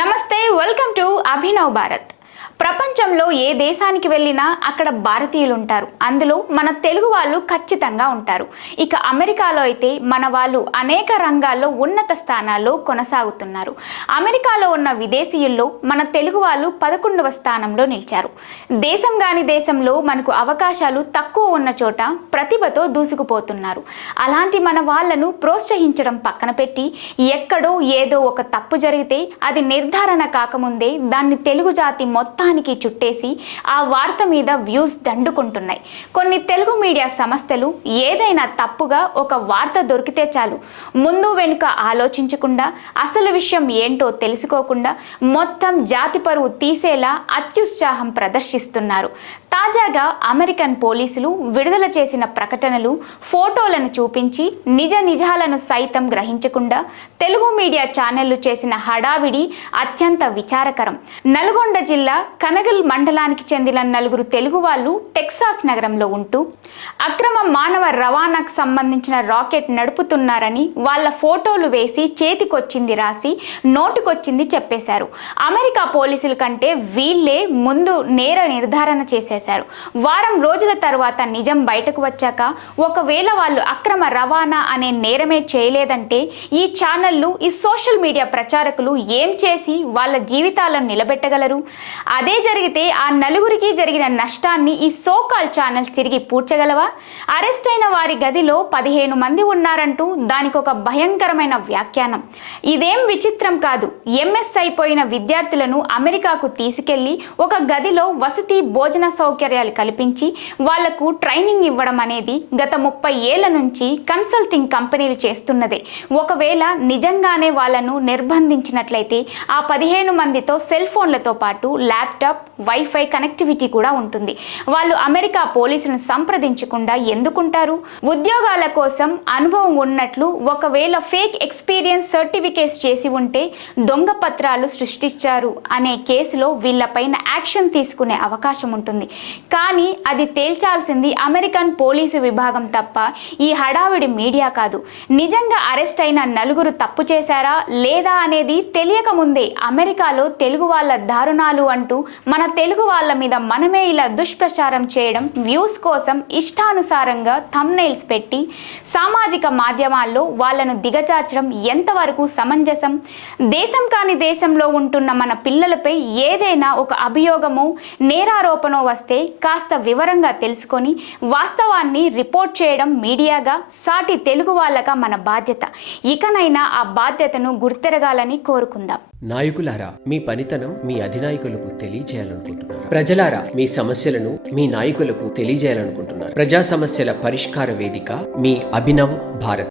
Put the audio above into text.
నమస్తే, welcome to Abhinav Bharat. ప్రపంచంలో ఏ దేశానికి వెళ్ళినా అక్కడ భారతీయులు ఉంటారు. అందులో మన తెలుగు వాళ్ళు ఖచ్చితంగా ఉంటారు. ఇక అమెరికాలో అయితే మన వాళ్ళు అనేక రంగాల్లో ఉన్నత స్థానాల్లో కొనసాగుతున్నారు. అమెరికాలో ఉన్న విదేశీయుల్లో మన తెలుగు వాళ్ళు 11వ స్థానంలో నిలిచారు. దేశం కాని దేశంలో మనకు అవకాశాలు తక్కువ ఉన్న చోట ప్రతిభతో దూసుకుపోతున్నారు. అలాంటి మన వాళ్ళను ప్రోత్సహించడం పక్కన పెట్టి ఎక్కడో ఏదో ఒక తప్పు జరిగితే అది నిర్ధారణ కాకముందే దాన్ని తెలుగు జాతి మొత్తానికి చుట్టేసి ఆ వార్త మీద వ్యూస్ దండుకుంటున్నాయి. కొన్ని తెలుగు మీడియా సంస్థలు ఏదైనా తప్పుగా ఒక వార్త దొరికితే చాలు ముందు వెనుక ఆలోచించకుండా, అసలు విషయం ఏంటో తెలుసుకోకుండా మొత్తం జాతి పరువు తీసేలా అత్యుత్సాహం ప్రదర్శిస్తున్నారు. తాజాగా అమెరికన్ పోలీసులు విడుదల చేసిన ప్రకటనలు, ఫోటోలను చూపించి నిజాలను సైతం గ్రహించకుండా తెలుగు మీడియా ఛానళ్లు చేసిన హడావిడి అత్యంత విచారకరం. నల్గొండ జిల్లా కనగల్ మండలానికి చెందిన నలుగురు తెలుగు వాళ్ళు టెక్సాస్ నగరంలో ఉంటూ అక్రమ మానవ రవాణాకు సంబంధించిన రాకెట్ నడుపుతున్నారని వాళ్ళ ఫోటోలు వేసి చేతికొచ్చింది రాసి నోటికొచ్చింది చెప్పేశారు. అమెరికా పోలీసుల కంటే వీళ్ళే ముందు నేర నిర్ధారణ చేసేశారు. వారం రోజుల తర్వాత నిజం బయటకు వచ్చాక ఒకవేళ వాళ్ళు అక్రమ రవాణా అనే నేరమే చేయలేదంటే ఈ ఛానళ్లు, ఈ సోషల్ మీడియా ప్రచారకులు ఏం చేసి వాళ్ళ జీవితాలను నిలబెట్టగలరు? అదే జరిగితే ఆ నలుగురికి జరిగిన నష్టాన్ని ఈ సోకాల్ ఛానల్స్ తిరిగి పూడ్చగలవా? అరెస్ట్ అయిన వారి గదిలో 15 మంది ఉన్నారంటూ దానికి ఒక భయంకరమైన వ్యాఖ్యానం. ఇదేం విచిత్రం కాదు. ఎంఎస్ అయిపోయిన విద్యార్థులను అమెరికాకు తీసుకెళ్లి ఒక గదిలో వసతి, భోజన సౌకర్యాలు కల్పించి వాళ్లకు ట్రైనింగ్ ఇవ్వడం అనేది గత 30 ఏళ్ల నుంచి కన్సల్టింగ్ కంపెనీలు చేస్తున్నదే. ఒకవేళ నిజంగానే వాళ్ళను నిర్బంధించినట్లయితే ఆ 15 మందితో సెల్ ఫోన్లతో పాటు ల్యాప్టాప్, వైఫై కనెక్టివిటీ కూడా ఉంటుంది. వాళ్ళు అమెరికా పోలీసులను సంప్రదించకుండా ఎందుకుంటారు? ఉద్యోగాల కోసం అనుభవం ఉన్నట్లు ఒకవేళ ఫేక్ ఎక్స్పీరియన్స్ సర్టిఫికేట్స్ చేసి ఉంటే దొంగ పత్రాలు సృష్టించారు అనే కేసులో వీళ్ళపైన యాక్షన్ తీసుకునే అవకాశం ఉంటుంది. కానీ అది తేల్చాల్సింది అమెరికన్ పోలీసు విభాగం తప్ప ఈ హడావిడి మీడియా కాదు. నిజంగా అరెస్ట్ అయిన నలుగురు తప్పు చేశారా లేదా అనేది తెలియక ముందే అమెరికాలో తెలుగు వాళ్ళ దారుణాలు అంటూ మన తెలుగు వాళ్ళ మీద మనమే ఇలా దుష్ప్రచారం చేయడం, వ్యూస్ కోసం ఇష్టానుసారంగా థంబ్నెయిల్స్ పెట్టి సామాజిక మాధ్యమాల్లో వాళ్ళను దిగజార్చడం ఎంతవరకు సమంజసం? దేశం కాని దేశంలో ఉంటున్న మన పిల్లలపై ఏదైనా ఒక అభియోగమో నేరారోపణో వస్తే కాస్త వివరంగా తెలుసుకొని వాస్తవాన్ని రిపోర్ట్ చేయడం మీడియాగా, సాటి తెలుగు వాళ్ళగా మన బాధ్యత. ఇకనైనా ఆ బాధ్యతను గుర్తెరగాలని కోరుకుందాం. నాయకులారా, మీ పనితనం మీ అధినాయకులకు తెలియజేయాలనుకుంటున్నారు. ప్రజలారా, మీ సమస్యలను మీ నాయకులకు తెలియజేయాలనుకుంటున్నారు. ప్రజా సమస్యల పరిష్కార వేదిక మీ అభినవ్ భారత్.